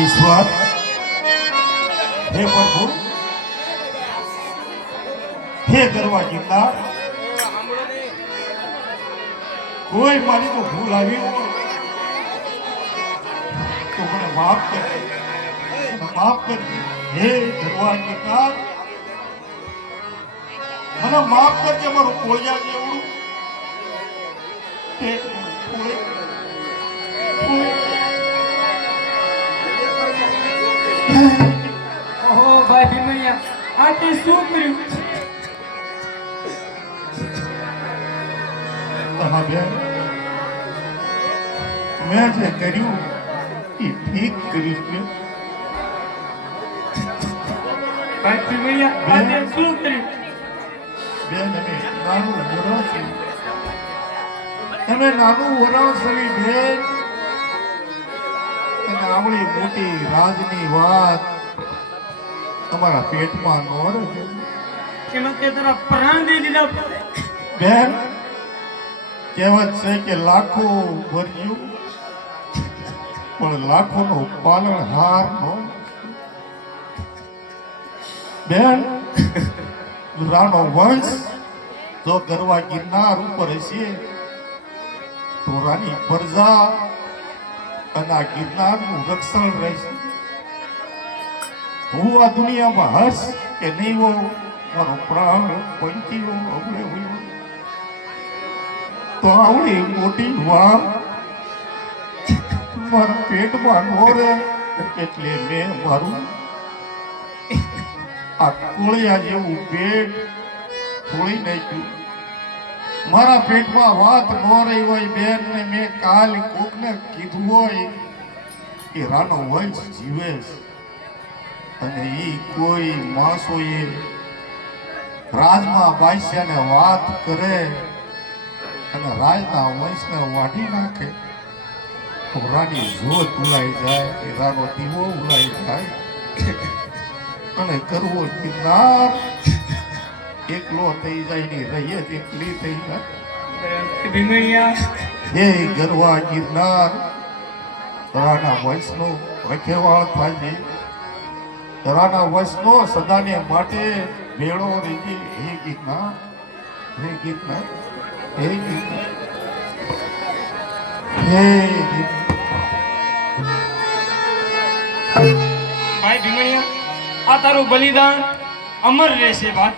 ईश्वर हे प्रभु हे गरवा गिरनार कोई मारी तो भूल आई हो तो मैंने माफ कर हे गरवा गिरनार मैंने माफ कर के मारो कोया जेवड़ू ते कोई ઓહો ભાઈ ભીમૈયા આ તે શું કર્યું? हाँ बेन मैं जे करूं ये ठीक करीश में ભાઈ ભીમૈયા આ તે શું કર્યું? बेन हमें नानू वरास सवी बेन અને આવડી મોટી રાજની વાત તમારા પેટમાં ન રહે એમાં તે તારા પ્રાણ દઈ દીધા. બેન કહેવત છે કે લાખો ભર્યું પણ લાખોનો પાલનહાર નો બેન રાનો વંશ જો ગરવા ગિરનાર ઉપર હશે તો રાની પ્રજા અને આ ગિરનારનું રક્ષણ રહેશે. હું આ દુનિયામાં હસ કે નહીં હો મારો પ્રાણ પંચી હો અવળે હોય તો આવડી મોટી વાત મારા પેટમાં નો રહે એટલે મેં મારું આ કોળિયા જેવું પેટ ખોળી નાખ્યું. મારા પેટમાં વાત ન રહી હોય બેન ને મેં કાલ કોકને કીધું હોય કે રાનો વંશ જીવે છે અને ઈ કોઈ માણસોએ રાજમાં બાદશાહને વાત કરે અને રાજના વંશને વાઢી નાખે તો રાની જોત ઉલાઈ જાય રાનો દીવો ઉલાઈ જાય અને કરવો ગિરનાર એકલો થઈ જાય ની રહીએ એકલી થઈ જાય. ભીમૈયા હે ગરવા ગિરનાર તરાના વંશનો રખેવાળ થાય છે. તરાના વંશનો સદાને માટે ભેળો રેજે. હે ગિરનાર હે ગિરનાર હે ગિરનાર હે ભાઈ ભીમૈયા આ તારું બલિદાન અમર રહેશે. વાત